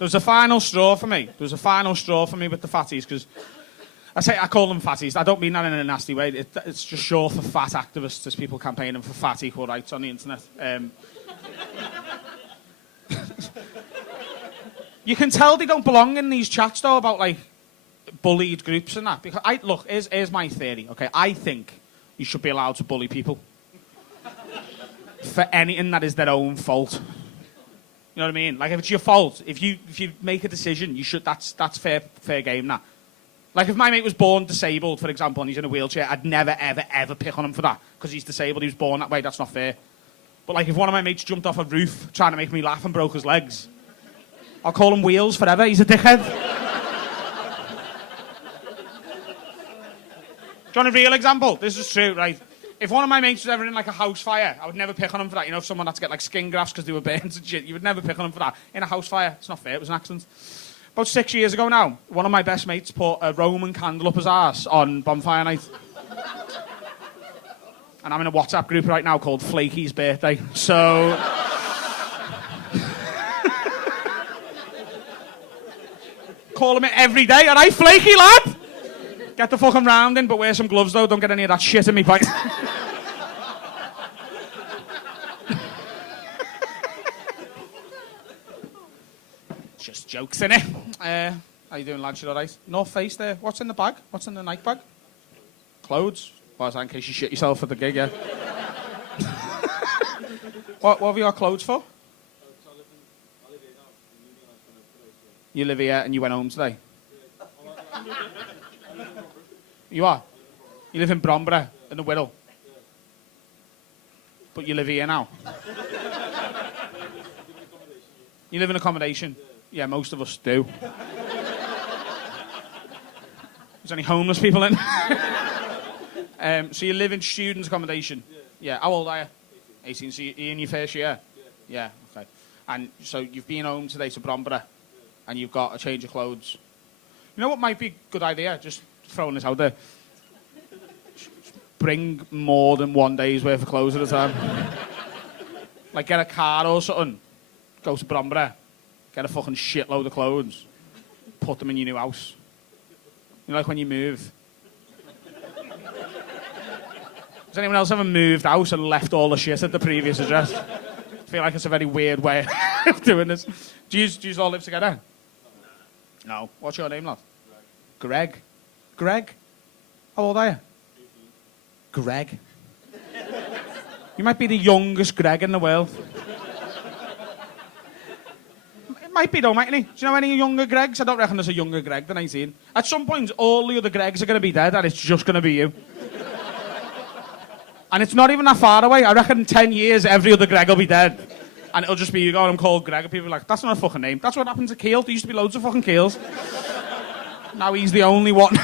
There was a final straw for me. With the fatties, because I call them fatties. I don't mean that in a nasty way. It's just short for fat activists, as people campaigning for fat equal rights on the internet. You can tell they don't belong in these chats, though, about, like, bullied groups and that. Because, here's my theory, okay? I think you should be allowed to bully people for anything that is their own fault. You know what I mean? Like, if it's your fault, if you make a decision, you should. That's fair game, that. Like, if my mate was born disabled, for example, and he's in a wheelchair, I'd never, ever, ever pick on him for that. Because he's disabled, he was born that way, that's not fair. But, like, if one of my mates jumped off a roof trying to make me laugh and broke his legs, I'll call him Wheels forever, he's a dickhead. Do you want a real example? This is true, right? If one of my mates was ever in, like, a house fire, I would never pick on him for that. You know, if someone had to get, like, skin grafts because they were burnt and shit, you would never pick on him for that. In a house fire, it's not fair, it was an accident. About 6 years ago now, one of my best mates put a Roman candle up his arse on bonfire night. And I'm in a WhatsApp group right now called Flaky's Birthday. So... call him it every day. All right, Flaky, lad? Get the fucking round in, but wear some gloves, though. Don't get any of that shit in me pipe. Just jokes, innit? How you doing, lads? You all right? North Face there. What's in the bag? What's in the night bag? Clothes? Well, that's in case you shit yourself at the gig, yeah. What have you got clothes for? You live here and you went home today? You are? You live in Bromborough, in the Whittle? But you live here now? You live in accommodation? Yeah, most of us do. There's only homeless people in. So you live in student accommodation? Yeah. How old are you? 18. So you're in your first year? Yeah, okay. And so you've been home today to Bromborough and you've got a change of clothes. You know what might be a good idea? Just throwing this out there. Bring more than 1 day's worth of clothes at a time. Like, get a car or something. Go to Bromborough. Get a fucking shitload of clothes. Put them in your new house. You know, like when you move. Has anyone else ever moved out and left all the shit at the previous address? I feel like it's a very weird way of doing this. Do you all live together? No. What's your name, lad? Greg. Greg? How old are you? 18. Greg. You might be the youngest Greg in the world. It might be though, mightn't he? Do you know any younger Gregs? I don't reckon there's a younger Greg than 18. At some point, all the other Gregs are going to be dead and it's just going to be you. And it's not even that far away. I reckon in 10 years, every other Greg will be dead. And it'll just be you going, I'm called Greg. And people are like, that's not a fucking name. That's what happened to Keel. There used to be loads of fucking Keels. Now he's the only one.